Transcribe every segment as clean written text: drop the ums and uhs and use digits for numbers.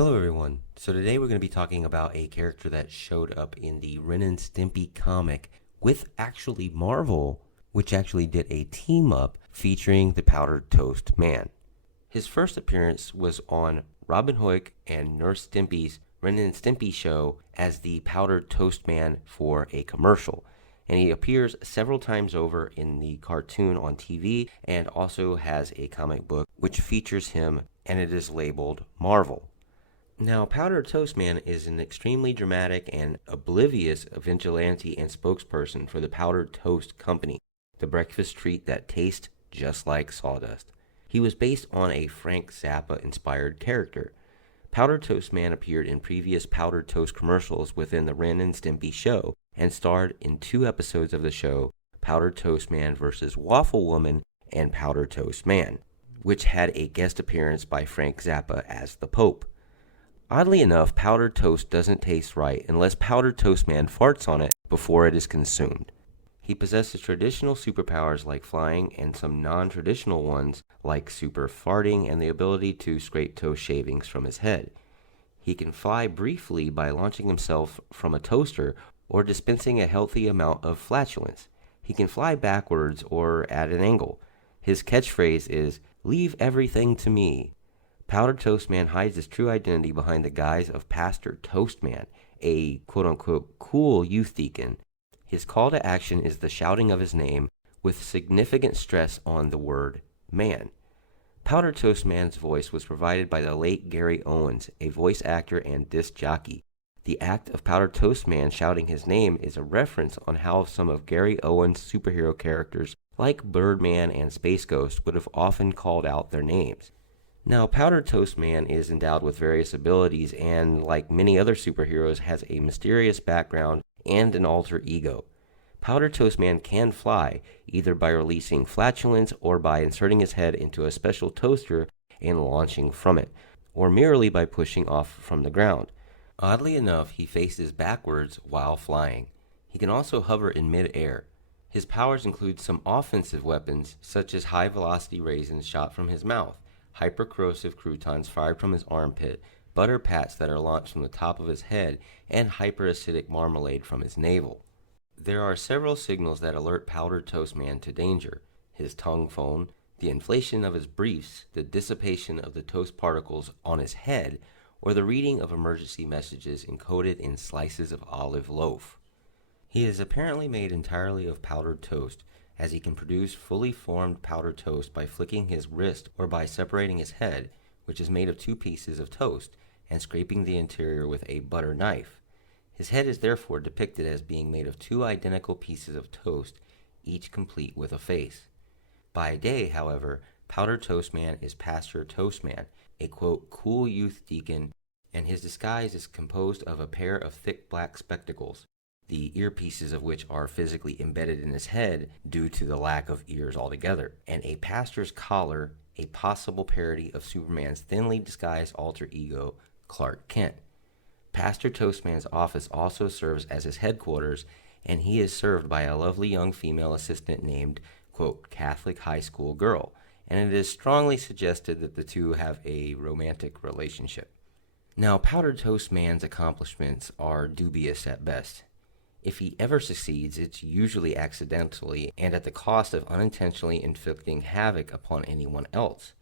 Hello everyone. So today we're going to be talking about a character that showed up in the Ren and Stimpy comic with actually Marvel, which actually did a team up featuring the Powdered Toast Man. His first appearance was on Robin Hood and Nurse Stimpy's Ren and Stimpy show as the Powdered Toast Man for a commercial. And he appears several times over in the cartoon on TV and also has a comic book which features him, and it is labeled Marvel. Now, Powdered Toast Man is an extremely dramatic and oblivious vigilante and spokesperson for the Powdered Toast Company, the breakfast treat that tastes just like sawdust. He was based on a Frank Zappa-inspired character. Powdered Toast Man appeared in previous Powdered Toast commercials within the Ren and Stimpy show and starred in 2 episodes of the show, Powdered Toast Man vs. Waffle Woman and Powdered Toast Man, which had a guest appearance by Frank Zappa as the Pope. Oddly enough, powdered toast doesn't taste right unless Powdered Toast Man farts on it before it is consumed. He possesses traditional superpowers like flying and some non-traditional ones like super farting and the ability to scrape toast shavings from his head. He can fly briefly by launching himself from a toaster or dispensing a healthy amount of flatulence. He can fly backwards or at an angle. His catchphrase is, "Leave everything to me." Powdered Toast Man hides his true identity behind the guise of Pastor Toast Man, a quote-unquote cool youth deacon. His call to action is the shouting of his name with significant stress on the word man. Powdered Toast Man's voice was provided by the late Gary Owens, a voice actor and disc jockey. The act of Powdered Toast Man shouting his name is a reference on how some of Gary Owens' superhero characters like Birdman and Space Ghost would have often called out their names. Now, Powdered Toast Man is endowed with various abilities and, like many other superheroes, has a mysterious background and an alter ego. Powdered Toast Man can fly, either by releasing flatulence or by inserting his head into a special toaster and launching from it, or merely by pushing off from the ground. Oddly enough, he faces backwards while flying. He can also hover in mid-air. His powers include some offensive weapons, such as high-velocity raisins shot from his mouth, hyper-corrosive croutons fired from his armpit, butter pats that are launched from the top of his head, and hyperacidic marmalade from his navel. There are several signals that alert Powdered Toast Man to danger: his tongue phone, the inflation of his briefs, the dissipation of the toast particles on his head, or the reading of emergency messages encoded in slices of olive loaf. He is apparently made entirely of powdered toast, as he can produce fully formed powdered toast by flicking his wrist or by separating his head, which is made of 2 pieces of toast, and scraping the interior with a butter knife. His head is therefore depicted as being made of 2 identical pieces of toast, each complete with a face. By day, however, Powdered Toast Man is Pastor Toast Man, a quote cool youth deacon, and his disguise is composed of a pair of thick black spectacles, the earpieces of which are physically embedded in his head due to the lack of ears altogether, and a pastor's collar, a possible parody of Superman's thinly disguised alter ego, Clark Kent. Pastor Toastman's office also serves as his headquarters, and he is served by a lovely young female assistant named, quote, Catholic high school girl, and it is strongly suggested that the two have a romantic relationship. Now, Powdered Toast Man's accomplishments are dubious at best. If he ever succeeds, it's usually accidentally and at the cost of unintentionally inflicting havoc upon anyone else.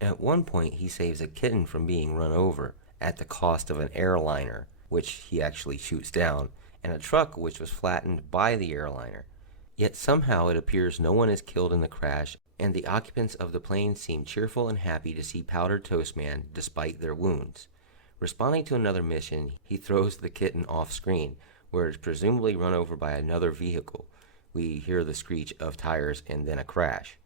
At one point, he saves a kitten from being run over, at the cost of an airliner, which he actually shoots down, and a truck which was flattened by the airliner. Yet somehow it appears no one is killed in the crash, and the occupants of the plane seem cheerful and happy to see Powdered Toast Man despite their wounds. Responding to another mission, he throws the kitten off screen, where it's presumably run over by another vehicle. We hear the screech of tires and then a crash.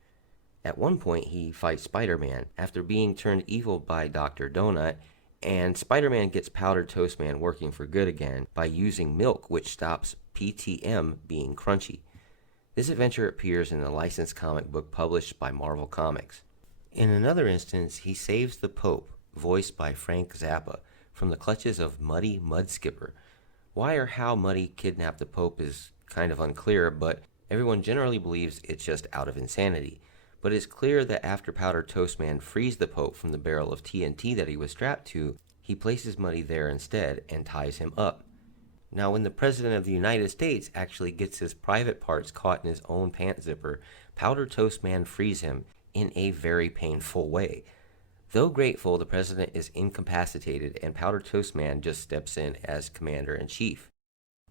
At one point, he fights Spider-Man after being turned evil by Dr. Donut, and Spider-Man gets Powdered Toast Man working for good again by using milk, which stops PTM being crunchy. This adventure appears in a licensed comic book published by Marvel Comics. In another instance, he saves the Pope, voiced by Frank Zappa, from the clutches of Muddy Mudskipper. Why or how Muddy kidnapped the Pope is kind of unclear, but everyone generally believes it's just out of insanity. But it's clear that after Powdered Toast Man frees the Pope from the barrel of TNT that he was strapped to, he places Muddy there instead and ties him up. Now, when the President of the United States actually gets his private parts caught in his own pant zipper, Powdered Toast Man frees him in a very painful way. Though grateful, the President is incapacitated and Powdered Toast Man just steps in as Commander-in-Chief.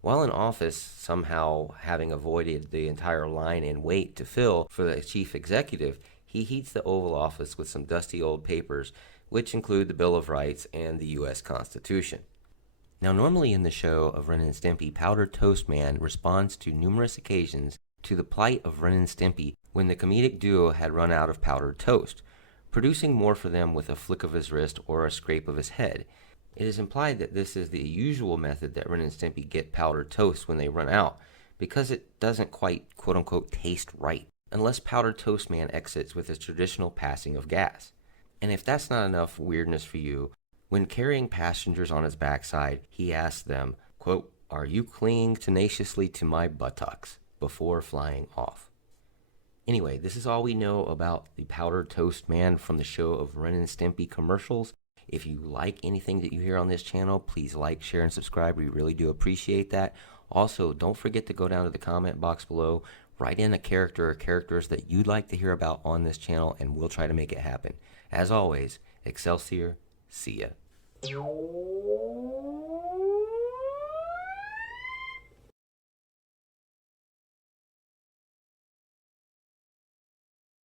While in office, somehow having avoided the entire line and wait to fill for the Chief Executive, he heats the Oval Office with some dusty old papers, which include the Bill of Rights and the U.S. Constitution. Now, normally in the show of Ren and Stimpy, Powdered Toast Man responds to numerous occasions to the plight of Ren and Stimpy when the comedic duo had run out of powdered toast, producing more for them with a flick of his wrist or a scrape of his head. It is implied that this is the usual method that Ren and Stimpy get powdered toast when they run out, because it doesn't quite, quote-unquote, taste right, unless Powdered Toast Man exits with his traditional passing of gas. And if that's not enough weirdness for you, when carrying passengers on his backside, he asks them, quote, "Are you clinging tenaciously to my buttocks?" before flying off. Anyway, this is all we know about the Powdered Toast Man from the show of Ren and Stimpy commercials. If you like anything that you hear on this channel, please like, share, and subscribe. We really do appreciate that. Also, don't forget to go down to the comment box below, write in a character or characters that you'd like to hear about on this channel, and we'll try to make it happen. As always, Excelsior, see ya.